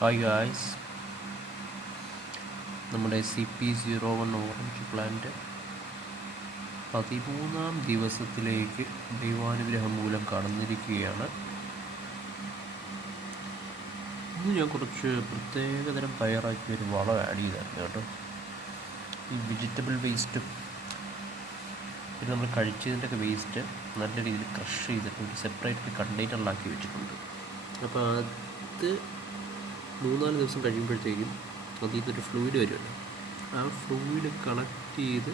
Hi guys നമ്മുടെ C P zero one orange plant പതിമൂന്നാം ദിവസത്തിലേക്ക് ദൈവാനുഗ്രഹം മൂലം കടന്നിരിക്കുകയാണ്. ഇന്ന് ഞാൻ കുറച്ച് പ്രത്യേകതരം പയറാക്കി ഒരു വളം ആഡ് ചെയ്തായിരുന്നു കേട്ടോ. ഈ വെജിറ്റബിൾ വേസ്റ്റും പിന്നെ നമ്മൾ കഴിച്ചതിന്റെയൊക്കെ വേസ്റ്റ് നല്ല രീതിയിൽ ക്രഷ് ചെയ്തിട്ട് ഒരു സെപ്പറേറ്റ് കണ്ടെയ്നറിലാക്കി വെച്ചിട്ടുണ്ട്. അപ്പോൾ അത് മൂന്നാൽ ദിവസം കഴിയുമ്പോഴത്തേക്കും അതിൽ നിന്നൊരു ഫ്ലൂയിഡ് വരുമല്ലോ. ആ ഫ്ലൂയിഡ് കളക്ട് ചെയ്ത്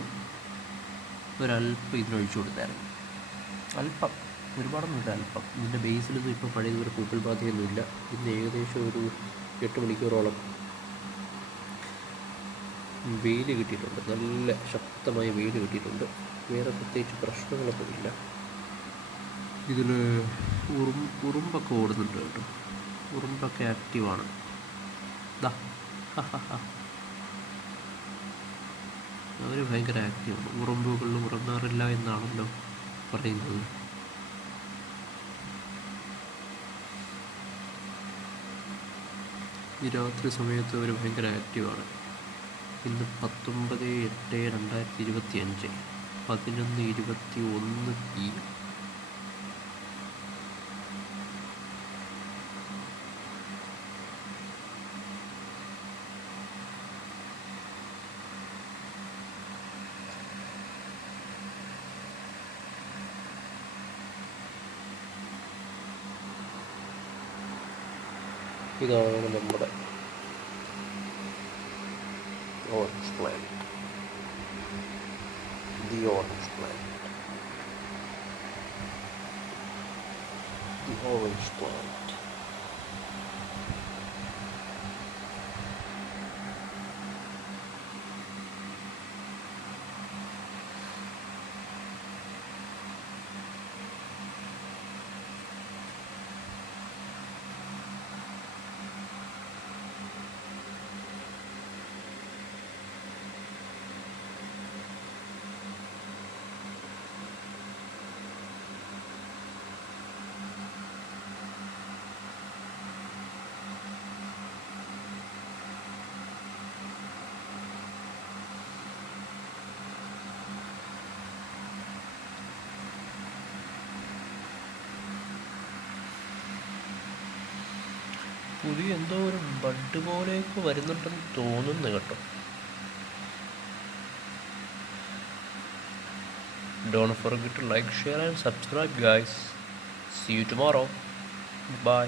ഒരല്പം ഇതിനൊഴിച്ചു കൊടുത്തായിരുന്നു. അല്പം ഒരുപാടൊന്നുമില്ല അല്പം. ഇതിന്റെ ബേസിലൊന്നും ഇപ്പോൾ പഴയതുപോലെ പൂപ്പൽ ബാധയൊന്നുമില്ല ഇന്ന് ഏകദേശം ഒരു എട്ട് മണിക്കൂറോളം വെയിൽ കിട്ടിയിട്ടുണ്ട്. നല്ല ശക്തമായ വെയിൽ കിട്ടിയിട്ടുണ്ട്. വേറെ പ്രത്യേകിച്ച് പ്രശ്നങ്ങളൊന്നും ഇല്ല ഇതിൽ ഉറും ഉറുമ്പൊക്കെ ഓടുന്നുണ്ട് കേട്ടോ. ഉറുമ്പൊക്കെ ആക്റ്റീവാണ് ദാ. അവർ ഭയങ്കര ആക്റ്റീവാണ് ഉറുമ്പുകളിലും ഉറങ്ങാറില്ല എന്നാണല്ലോ പറയുന്നത്. ഈ രാത്രി സമയത്ത് അവർ ഭയങ്കര ആക്റ്റീവാണ് ഇന്ന് പത്തൊമ്പത് എട്ട് രണ്ടായിരത്തി ഇരുപത്തി അഞ്ച് പതിനൊന്ന് ഇരുപത്തി ഒന്ന് എം. ഇതാണ് നമ്മുടെ orange plant the orange plant the orange plant പുതിയ എന്തോ ഒരു ബഡ് പോലെയൊക്കെ വരുന്നുണ്ടെന്ന് തോന്നുന്നു കേട്ടോ. Don't forget like share and subscribe guys see you tomorrow bye